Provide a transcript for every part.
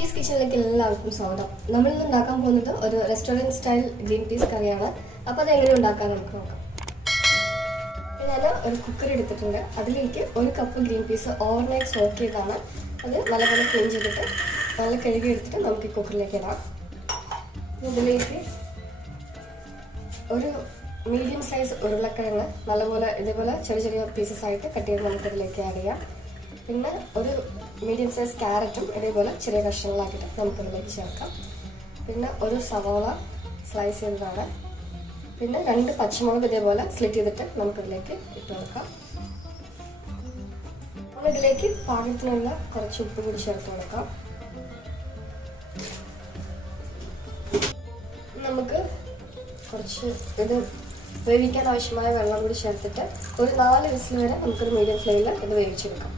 Piece കിച്ചണിലേക്ക് എല്ലാവർക്കും സ്വാഗതം. നമ്മളിന്ന് ഉണ്ടാക്കാൻ പോകുന്നത് ഒരു റെസ്റ്റോറൻറ്റ് സ്റ്റൈൽ ഗ്രീൻ പീസ് കറിയാണ്. അപ്പോൾ അതെങ്ങനെ ഉണ്ടാക്കാൻ നമുക്ക് നോക്കാം. ഞാൻ ഒരു കുക്കർ എടുത്തിട്ടുണ്ട്. അതിലേക്ക് 1 cup green peas overnight soak ചെയ്താണ്. അത് നല്ലപോലെ ക്ലീൻ ചെയ്തിട്ട് നല്ല കഴുകി എടുത്തിട്ട് നമുക്ക് ഈ കുക്കറിലേക്ക് ഇടാം. ഇതിലേക്ക് ഒരു മീഡിയം സൈസ് ഉരുളക്കിഴങ്ങ് നല്ലപോലെ ഇതേപോലെ ചെറിയ ചെറിയ പീസസ് ആയിട്ട് കട്ട് ചെയ്ത് നമുക്കതിലേക്ക് ആഡ് ചെയ്യാം. പിന്നെ ഒരു മീഡിയം സൈസ് ക്യാരറ്റും ഇതേപോലെ ചെറിയ കഷ്ണങ്ങളാക്കിയിട്ട് നമുക്കതിലേക്ക് ചേർക്കാം. പിന്നെ ഒരു സവാള സ്ലൈസ് ചെയ്തതാണ്. പിന്നെ 2 പച്ചമുളക് ഇതേപോലെ സ്ലിറ്റ് ചെയ്തിട്ട് നമുക്കതിലേക്ക് ഇട്ട് കൊടുക്കാം. ഇതിലേക്ക് പാകത്തിനുള്ള കുറച്ച് ഉപ്പ് കൂടി ചേർത്ത് കൊടുക്കാം. നമുക്ക് കുറച്ച് ഇത് വേവിക്കാൻ ആവശ്യമായ വെള്ളം കൂടി ചേർത്തിട്ട് ഒരു 4 വിസിൽ വരെ നമുക്കൊരു മീഡിയം ഫ്ലെയിമിൽ ഇത് വേവിച്ചെടുക്കാം.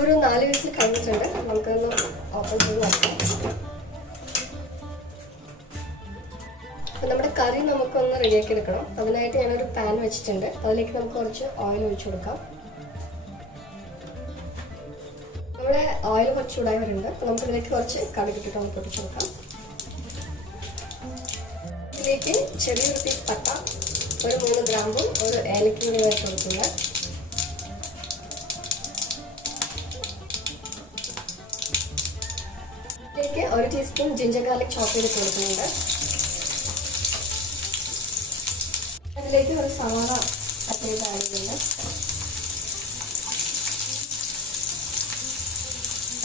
ഒരു 4 വിസിൽ കഴിഞ്ഞിട്ടുണ്ട്. നമുക്കൊന്ന് ഓപ്പൺ ചെയ്ത് നോക്കാം. അപ്പം നമ്മുടെ കറി നമുക്കൊന്ന് റെഡിയാക്കി എടുക്കണം. അതിനായിട്ട് ഞാനൊരു പാൻ വെച്ചിട്ടുണ്ട്. അതിലേക്ക് നമുക്ക് കുറച്ച് ഓയിൽ ഒഴിച്ചു കൊടുക്കാം. നമ്മുടെ ഓയിൽ കുറച്ച് ചൂടായി വരുന്നുണ്ട്. അപ്പോൾ നമുക്കിതിലേക്ക് കുറച്ച് കടുകിട്ടിട്ട് നമുക്ക് പൊട്ടിച്ചു കൊടുക്കാം. ഇതിലേക്ക് ചെറിയൊരു പീസ് പട്ട, ഒരു 3 ഗ്രാമ്പും ഒരു ഏലക്കയും കൂടി വെച്ച് കൊടുക്കുന്നത്. ഇതിലേക്ക് 1 ടീസ്പൂൺ ജിഞ്ചർ ഗാർലിക് ചോപ്പ് ചെയ്ത് കൊടുക്കുന്നുണ്ട്. അതിലേക്ക് ഒരു സവാള കട്ട് ചെയ്ത് ആഡ് ചെയ്യുന്നുണ്ട്.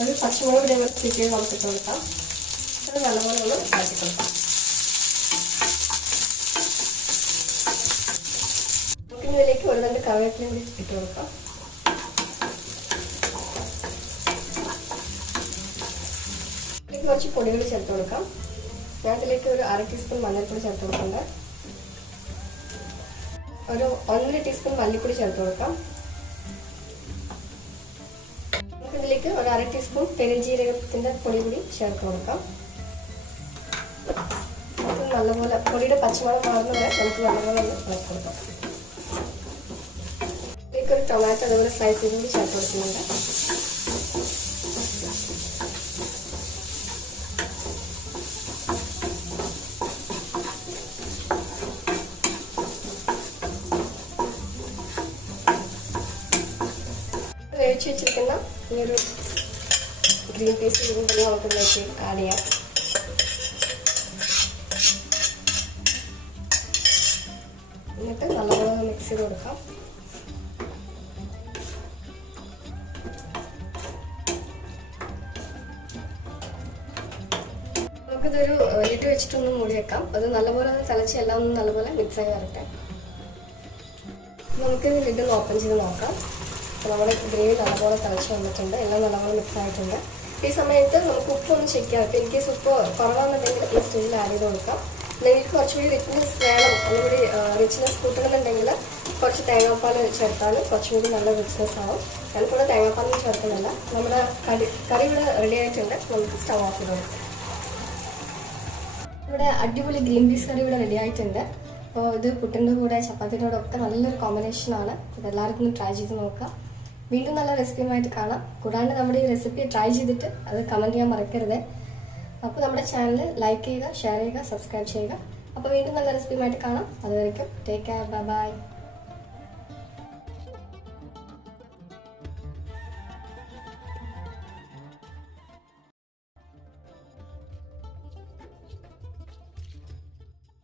ഒരു പച്ചമുളക് ഇതേപോലെ സ്ലിറ്റ് ചെയ്ത് നമുക്ക് ഇട്ട് കൊടുക്കാം. അത് നല്ലപോലെ ഒന്ന് ഇളക്കി കൊടുക്കാം. നമുക്കിതിലേക്ക് 1-2 കറിവേപ്പിലയും കൂടി ഇട്ട് കൊടുക്കാം. കുറച്ച് പൊടികൾ ചേർത്ത് കൊടുക്കാം. ഞാൻ ഇതിലേക്ക് ഒരു 1/2 ടീസ്പൂൺ മഞ്ഞൾപ്പൊടി ചേർത്ത് കൊടുക്കുന്നുണ്ട്. ഒരു 1 ടീസ്പൂൺ മല്ലിപ്പൊടി ചേർത്ത് കൊടുക്കാം. നമുക്കിതിലേക്ക് ഒരു 1/2 ടീസ്പൂൺ പെരുംജീരകത്തിൻ്റെ പൊടി കൂടി ചേർത്ത് കൊടുക്കാം. നമുക്ക് നല്ലപോലെ പൊടിയുടെ പച്ചമണം മാറുന്നത് നമുക്ക് നല്ലപോലെ ഒന്ന് ഇളക്കി കൊടുക്കാം. ഇതിലേക്ക് ഒരു ടൊമാറ്റോ അതുപോലെ സ്ലൈസ് ചെയ്ത് കൂടി ചേർത്ത് കൊടുക്കുന്നുണ്ട്. വേവിച്ച് വെച്ചിരിക്കുന്ന ഈ ഒരു ഗ്രീൻ പീസ് ഇതിൻ്റെ നമുക്കിതിലേക്ക് ആഡ് ചെയ്യാം. എന്നിട്ട് നല്ലപോലെ മിക്സ് ചെയ്ത് കൊടുക്കാം. നമുക്കിതൊരു ലിഡ് വെച്ചിട്ടൊന്ന് മൂടി വെക്കാം. അത് നല്ലപോലെ ഒന്ന് തിളച്ച് എല്ലാം ഒന്ന് നല്ലപോലെ മിക്സായി വരട്ടെ. നമുക്കിത് ലിഡ് ഒന്ന് ഓപ്പൺ ചെയ്ത് നോക്കാം. നമ്മുടെ ഗ്രേവി നല്ലപോലെ തിളച്ച് വന്നിട്ടുണ്ട്. എല്ലാം നല്ലപോലെ മിക്സ് ആയിട്ടുണ്ട്. ഈ സമയത്ത് നമുക്ക് ഉപ്പൊന്ന് ചെക്ക് ചെയ്യാം. ഇൻ കേസ് ഉപ്പ് കുറവാണെന്നുണ്ടെങ്കിൽ ഈ സ്റ്റേജിൽ ആഡ് ചെയ്ത് കൊടുക്കാം. നിങ്ങൾക്ക് കുറച്ചുകൂടി റിച്ച്നെസ് വേണം, അതുകൂടി റിച്ച്നെസ് കൂട്ടണമെന്നുണ്ടെങ്കിൽ കുറച്ച് തേങ്ങാപ്പാൽ ചേർത്താൽ കുറച്ചുകൂടി നല്ല റിച്ച്നെസ് ആവും. ഞാനിപ്പോൾ തേങ്ങാപ്പാലൊന്നും ചേർക്കുന്നില്ല. നമ്മുടെ കറി ഇവിടെ റെഡി ആയിട്ടുണ്ട്. നമുക്ക് സ്റ്റവ് ഓഫ് ചെയ്ത് കൊടുക്കാം. ഇവിടെ അടിപൊളി ഗ്രീൻ പീസ് കറി ഇവിടെ റെഡി ആയിട്ടുണ്ട്. അപ്പോൾ ഇത് പുട്ടിൻ്റെ കൂടെ ചപ്പാത്തിയുടെ കൂടെ ഒക്കെ നല്ലൊരു കോമ്പിനേഷനാണ്. ഇത് എല്ലാവർക്കും ട്രൈ ചെയ്ത് നോക്കാം. വീണ്ടും നല്ല റെസിപ്പിയുമായിട്ട് കാണാം. കൂടാണ്ട് നമ്മുടെ ഈ റെസിപ്പി ട്രൈ ചെയ്തിട്ട് അത് കമൻറ്റ് ചെയ്യാൻ മറക്കരുത്. അപ്പോൾ നമ്മുടെ ചാനൽ ലൈക്ക് ചെയ്യുക, ഷെയർ ചെയ്യുക, സബ്സ്ക്രൈബ് ചെയ്യുക. അപ്പോൾ വീണ്ടും നല്ല റെസിപ്പിയുമായിട്ട് കാണാം. അതുവരെയ്ക്കും ടേക്ക് കെയർ, ബൈ ബൈ.